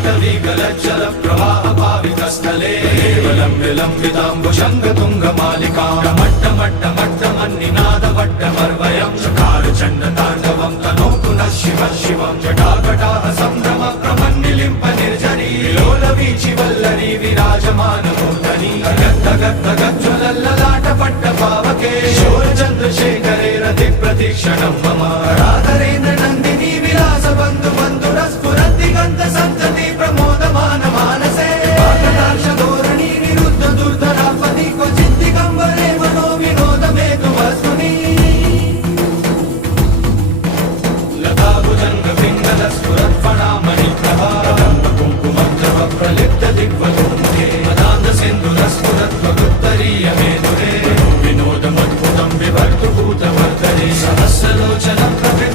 पाटवीकलज्जल प्रवाह पावितस्थले लम्बिताम्बुशङ्गतुङ्गमालिकां मट्टमट्टमट्टमन्निनादवट्टमर्वयं चकारचण्डताण्डवं तनोतु नः शिवः शिवं जटाकटाः सम्भ्रम प्रमन्निलिम्प निर्जरी लोलवीचि वल्लरी विराजमानमूर्धनि गद्गद्गज्ज्वलल्ललाटपट्टपावके शूरचन्द्रशेखरे रतिप्रतीक्षणं मम